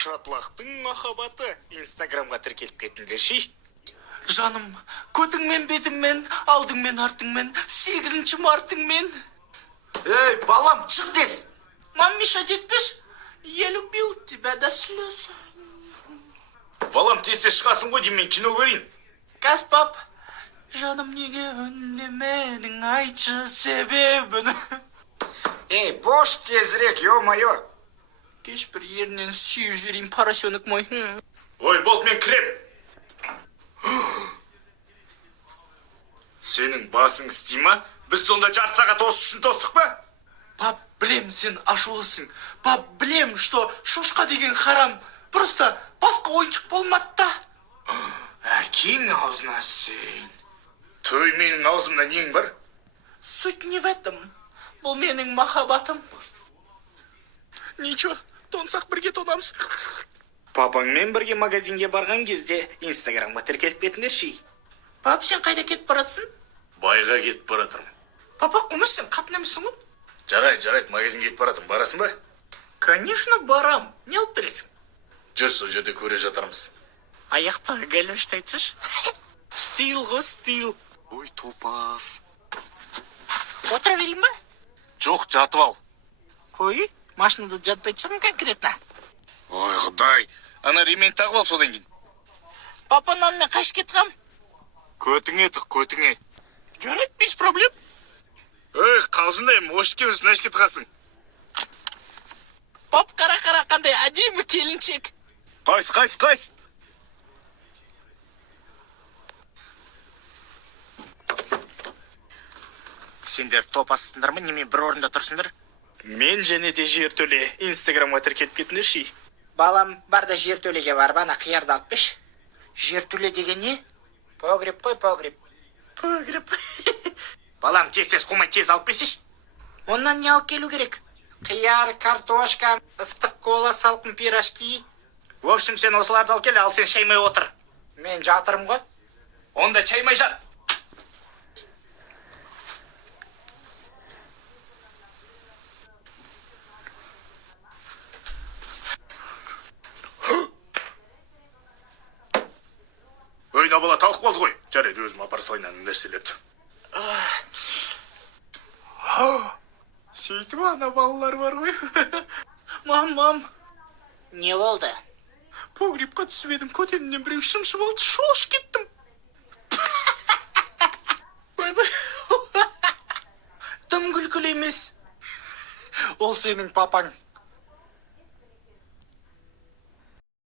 Шатлақтың махаббаты Инстаграмға тіркеліп кетіңдерші. Жаным, көтіңмен бетіңмен, алдыңмен артыңмен, 8 мартыңмен. Эй, балам, чық тез. Мамиша, детпеш, я любил тебя до слез. Балам, тезде шығасың ғой деймін, мен кино көрейін. Кәс, пап. Жаным, неге үнемедің, айтшы себебін. Эй, бош тезірек, ё-моё. Кеш бір ерінен сүйіп жіберейін, поросенок мой. Ой, болды, мен кірем. Сенің басың істей ма? Біз сонда жарты сағат осы үшін тостық па? Пап, білем, сен ашулысың. Пап, білем, что шошқа деген харам. Просто басқа ойыншық болмады да. Әкең аузына сен. Той, менің аузымда нең бар? Суть не в этом. Бұл менің махаббатым. Ничего, тонсақ бірге тонамыз. Папаңмен бірге магазинге барған кезде Инстаграмға тіркеліп кетіңдерші. Пап, сен қайда кетіп баратсың? Байға кетіп баратырмын. Папа, қумыш, сен қатын емессің ғой? Жарайды, магазинге кетіп баратырмын. Барасың ба? Конечно, барам. Не алып бересің? Жүр, сол жерде көре жатармыз. Аяқтағы гәлвешті айтсыш. Стил ғой, стил. Ой, топас. Отыра берейін ба? Жоқ, жатып ал. Қой, машинада жатпайды шығын конкретно. Ой, құдай. Ана ремень тағып ал содан кейін. Папа, мен қаш кетқам? Көтіңе тұқ, көтіңе. Жарайды, без проблем. Ой, қалжындайым, ошкеміз мәшке тұқасың. Пап, қара қандай әдемі келіншек. Қайс. Сендер топассыңдар ма, неме бір орында тұрсыңдар? Мен және де жертөле Инстаграмға тіркеліп кетіңдерші. Балам, бар да жертөлеге бар, бана қиярды алып беш. Жертөле деген не? Погреб қой, погреб. Погреб. Балам, тез қумай тез алып бесеш. Оннан не алып келу керек? Қияр, картошка, ыстық кола, салқын пирожки. В общем, сен осыларды алып кел, ал сен шаймай отыр. Мен жатырым ғой. Онда чаймай жат. Ой, бала талқы болды ғой. Жарайды, өзім апар салайын нәрселерді. Сөйтіп ана балалар бар ғой. Мам. Не болды? Погребқа түсіп едім, көтемнен біреу шымшып алды, шолш кеттім. Ойбай. Тым күлкілі емес. Ол сенің папаң.